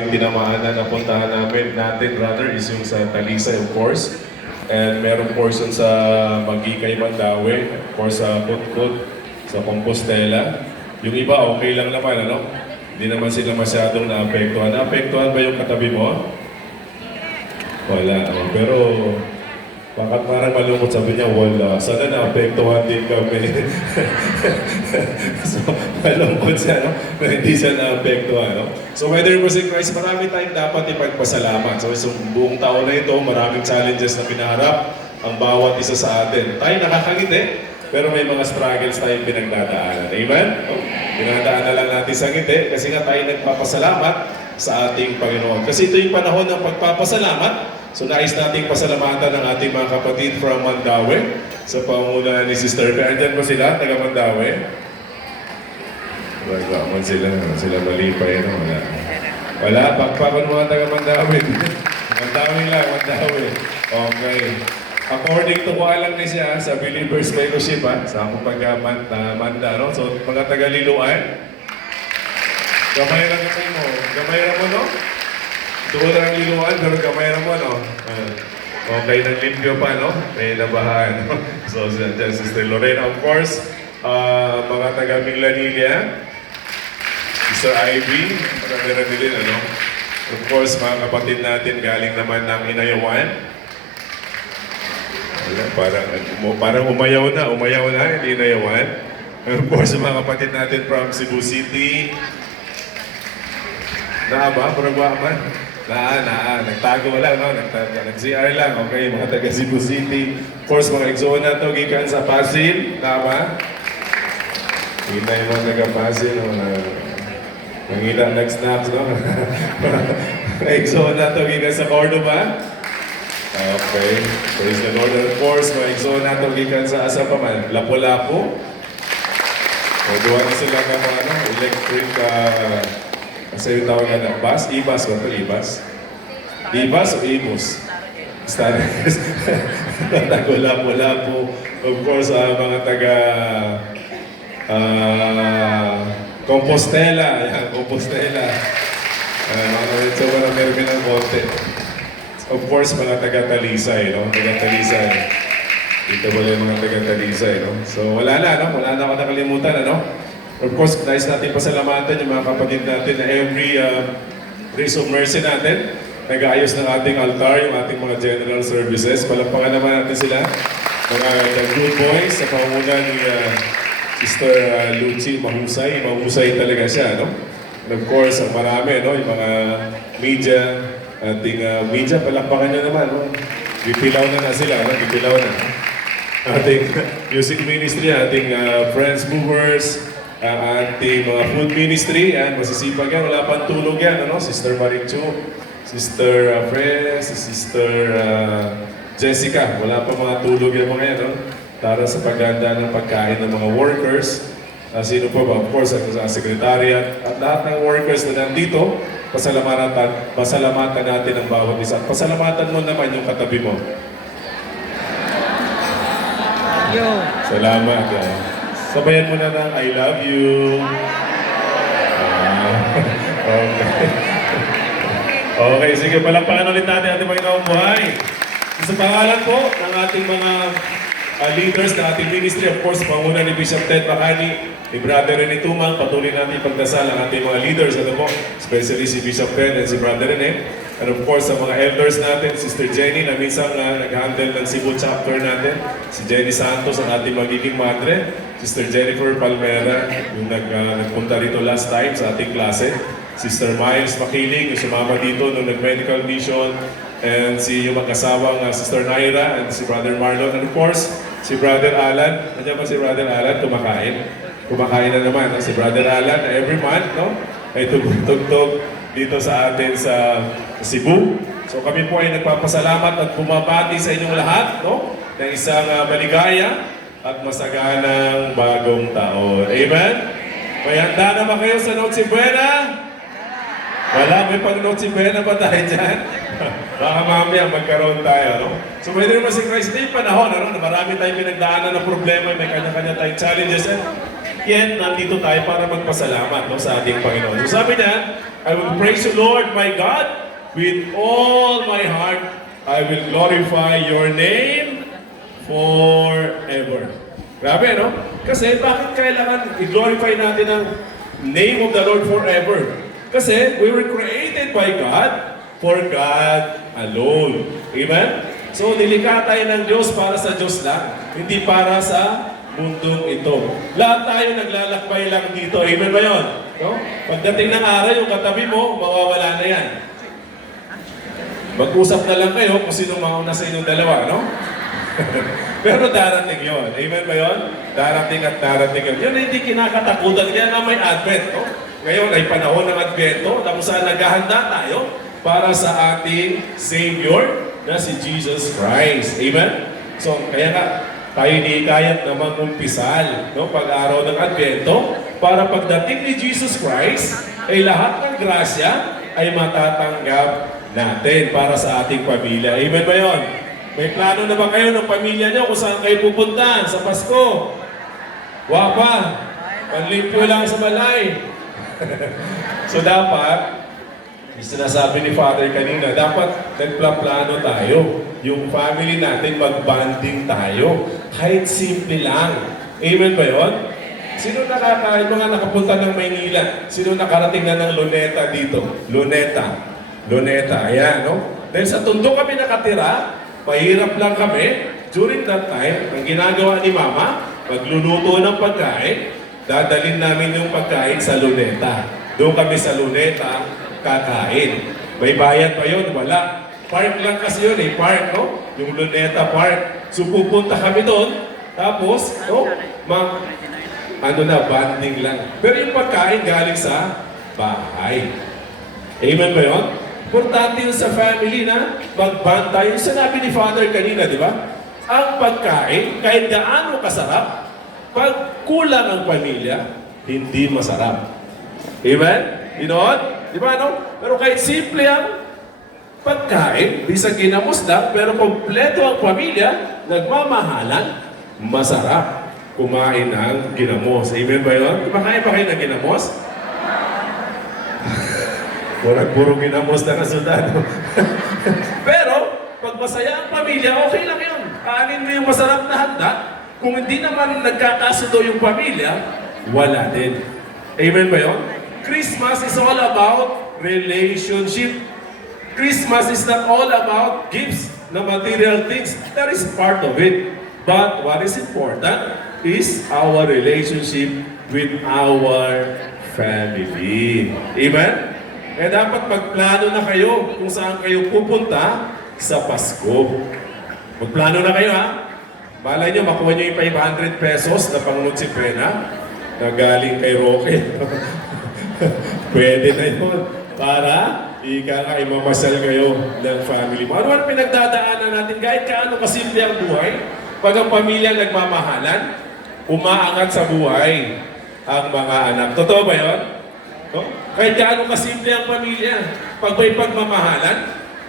Yung tinamaan na napuntahan natin rather is yung sa Talisay of course. And merong portion sa Magikay Mandaue, of course sa Putput, sa Compostela. Yung iba okay lang naman, ano? Hindi naman sila masyadong naapektuhan. Naapektuhan ba yung katabi mo? Wala, no? Pero bakit parang malungkot, sabi niya, wala. Sana naapektuhan din kami. So, malungkot siya, no? Na hindi siya naapektuhan, no? So, whether it was in Christ, marami tayong dapat ipagpasalamat. So, buong taon na ito, maraming challenges na pinaharap ang bawat isa sa atin. Tayo nakakangiti, pero may mga struggles tayong pinagdadaanan. Amen? No? Pinagdaanan lang natin sa ngiti kasi nga tayo nagpapasalamat sa ating Panginoon. Kasi ito yung panahon ng pagpapasalamat. So nais nating pasalamatan ng ating mga kapatid from Mandaue sa panguna ni Sister Pe. Andyan ba sila, taga Mandaue? Wala sila, sila malipay, no? Wala. Wala, pagpapan mga taga Mandaue. Mandaue lang, Mandaue. Okay. According to ko alam ni siya sa Believers Fellowship, sa akong pagka-Manda, no? So, mga taga Liloan, gamay lang sa mo. Gamay lang mo, no? Doon ang Liloan, pero gamay lang mo, no? Okay, nang limpyo pa, no? May nabahaan, no? So, dyan, Sister Lorena, of course, mga taga Minglanilla, Sister Ivy, marami din, ano? Of course, mga kapatid natin galing naman ng Inayawan. Parang umayaw na, hindi Inayawan. Of course, mga kapatid natin from Cebu City. Ba? Nagtago lang, no? Nag-CR lang, okay, mga taga Cebu City. Of course, mga exona to, gikan sa Pasig, ba? Hinay mo taga Pasig, no? Nangita nag-snaps, no? Exona to, gikan sa Cordoba. Okay, praise the Lord. And of course, mga exona to, gikan sa asa pa man, Lapu-Lapu. Duwa na sila ng mga electric, kasi yung tawag na bus, ibas ba ito? Ibas? Ibas o ibus? Stares. Lapu-Lapu. Of course, mga taga Compostela. Yan, Compostela. Mga ito ba na meron ng konti. Of course, mga taga Talisay, no? Taga Talisay. Dito wala yung mga taga Talisay, no? So, wala na, no? Wala na ako nakalimutan, ano? Of course, nais natin pasalamatan yung mga kapatid natin na every Grace of Mercy natin. Nag-aayos ng ating altar, yung ating mga general services. Palampakan naman natin sila. Mga good boys sa panguna ni Sister Lucy, mahusay talaga siya, no? And of course, ang marami, no? Yung mga media, ating media, palampakan nyo naman, no? Bipilaw na sila, no? Bipilaw na. Ating music ministry, ating Friends Movers, ating mga food ministry, yan, masisipag yan, wala pang tulog yan, ano? Sister Marichu, Sister Fred, Sister Jessica, wala pa mga tulog yan mga yan, no? Para sa paghanda ng pagkain ng mga workers. Sino pa ba? Of course, ang secretariat at lahat ng workers na nandito, pasalamatan natin ang bawat isa. Pasalamatan mo naman yung katabi mo. Yo. Salamat. Sabayan mo na ng I love you. Okay. Okay, sige, palakpakan ulit natin ating Panginoong buhay. Sa pangalan po ng ating mga leaders na ating ministry, of course, panguna ni Bishop Ted Macani, ni Brother Rene Tumang, patuloy natin ipagdasal ang ating mga leaders, ano po, especially si Bishop Ted and si Brother Rene. And of course, sa mga elders natin, Sister Jenny, na minsan nag-handle ng Cebu chapter natin, si Jenny Santos, ang ating magiging madre, Sister Jennifer Palmera, yung nagpunta dito last time sa ating klase, Sister Miles Makiling, yung sumama dito nung nag-medical mission, and si yung mag-asawang Sister Naira, and si Brother Marlon, and of course, si Brother Alan. Nandiyan ba si Brother Alan? Kumakain na naman, no? Si Brother Alan, every month, no? Ay tugtog dito sa atin sa Cebu. So kami po ay nagpapasalamat at bumabati sa inyong lahat, no? Ng isang maligaya at masaganang bagong taon. Amen? May handa na ba kayo sa Noche Buena? Wala, may pag-Noche Buena ba tayo dyan? Baka mamaya magkaroon tayo, no? So pwede naman si Christ na yung panahon, ano? Na marami tayong pinagdaanan ng problema, may kanya-kanya tayong challenges, and yet nandito tayo para magpasalamat, no, sa ating Panginoon. So sabi niya, I will praise you, Lord, my God, with all my heart. I will glorify your name forever. Grabe, no? Kasi bakit kailangan i-glorify natin ang name of the Lord forever? Kasi we were created by God for God alone. Amen? So, nilikha tayo ng Diyos para sa Diyos lang, hindi para sa mundong ito. Lahat tayo naglalakbay lang dito. Amen ba yun? No? Pagdating ng araw, yung katabi mo, mawawala na yan. Mag-usap na lang kayo kung sino mauna sa inyong dalawa, no? Pero darating yun. Amen ba yun? Darating at darating yun. Yun hindi kinakatakutan. Kaya nga may Advent, no? Ngayon ay panahon ng Advento, tapos saan naghahanda tayo para sa ating Savior na si Jesus Christ. Amen? So, kaya nga, tayo hihikayat na mag-umpisal, no? Pag-araw ng Advento, para pagdating ni Jesus Christ, ay lahat ng grasya ay matatanggap natin para sa ating pamilya. Amen ba yun? May plano na ba kayo ng pamilya nyo kung saan kayo pupunta sa Pasko? Wapa, panlimpyo lang sa balay. So dapat, yung sinasabi ni Father kanina, dapat nagplano tayo. Yung family natin, mag-bonding tayo. Kahit simple lang. Amen ba yun? Sino mga nakapunta ng Maynila? Sino nakarating na ng Luneta dito? Luneta, ayan, no? Dahil sa Tondo kami nakatira, mahirap lang kami. During that time, ang ginagawa ni Mama, magluluto ng pagkain, dadalhin namin yung pagkain sa Luneta. Doon kami sa Luneta, kakain. May bayad pa yun? Wala. Park lang kasi yun eh, park, no? Yung Luneta Park. So pupunta kami doon, tapos, no? Banding lang. Pero yung pagkain galing sa bahay. Amen ba yun? Importante yun sa family na mag-bond tayo. Sinabi ni Father kanina, di ba? Ang pagkain, kahit gaano kasarap, pag kulang ang pamilya, hindi masarap. Amen? You know what? Di ba, no? Pero kahit simple ang pagkain, bisang ginamos lang, pero kompleto ang pamilya, nagmamahalan, masarap kumain ng ginamos. Amen ba yun? Kumakain pa kayo ng ginamos? Puro ginamos na kasundan. Pero, pag masaya ang pamilya, okay lang yun. Kaanin mo yung masarap na handa. Kung hindi naman nagkakasundo yung pamilya, wala din. Amen ba yun? Christmas is all about relationship. Christmas is not all about gifts na material things. That is part of it. But what is important is our relationship with our family. Amen? Kaya dapat magplano na kayo kung saan kayo pupunta sa Pasko. Magplano na kayo, ha? Malay nyo, makuha nyo yung 500 pesos na pangunod si Pena na galing kay Roque. Pwede na yun. Para imamasyal kayo ng family mo. Ano ang pinagdadaanan natin? Kahit kaano kasimple ang buhay, pag ang pamilya nagmamahalan, umaangat sa buhay ang mga anak. Totoo ba yun? No? Kahit gaano kasimple ang pamilya, pag may pagmamahalan,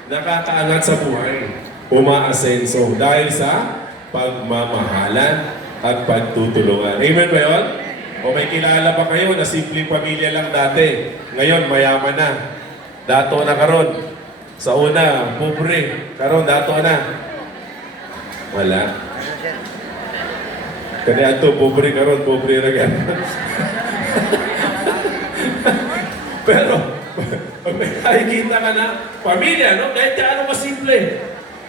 nakakaangat sa buhay. Umaasenso dahil sa pagmamahalan at pagtutulungan. Amen ba yun? O may kilala pa kayo na simpleng pamilya lang dati. Ngayon, mayaman na. Dato na karon. Sa una, pobre. Karon, dato na. Wala. Kaya ito, pobre karon, pobre na gano'n. Pero, pag may nakikita ka na pamilya, no? Kahit ano masimple.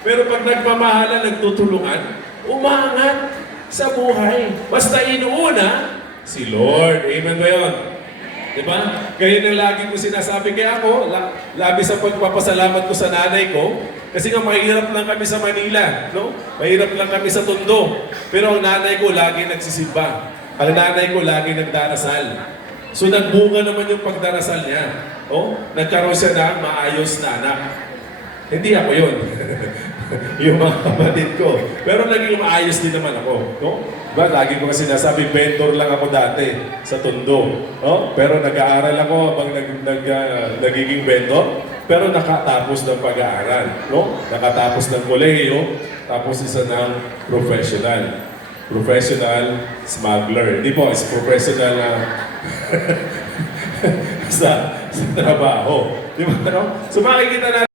Pero pag nagmamahalan, nagtutulungan, umangat sa buhay. Basta inuuna, si Lord. Amen ba yun? Diba? Kaya na lagi ko sinasabi, kaya ako, labi sa pagpapasalamat ko sa nanay ko, kasi nga mahirap lang kami sa Manila, no? Mahirap lang kami sa Tondo. Pero ang nanay ko lagi nagsisimba. Ang nanay ko lagi nagdarasal. So nagbunga naman yung pagdarasal niya. Oh, nagkaroon siya ng maayos na anak. Hindi ako yun. Yung mga kapatid ko. Pero naging maayos din naman ako. No? Diba? Lagi ko kasi nasabi, vendor lang ako dati sa Tondo. No? Pero nag-aaral ako habang nagiging vendor. Pero nakatapos ng pag-aaral. No? Nakatapos ng kolehiyo. Tapos isa ng professional. Professional smuggler. Hindi po, is professional na sa trabaho. Di ba? No? So makikita natin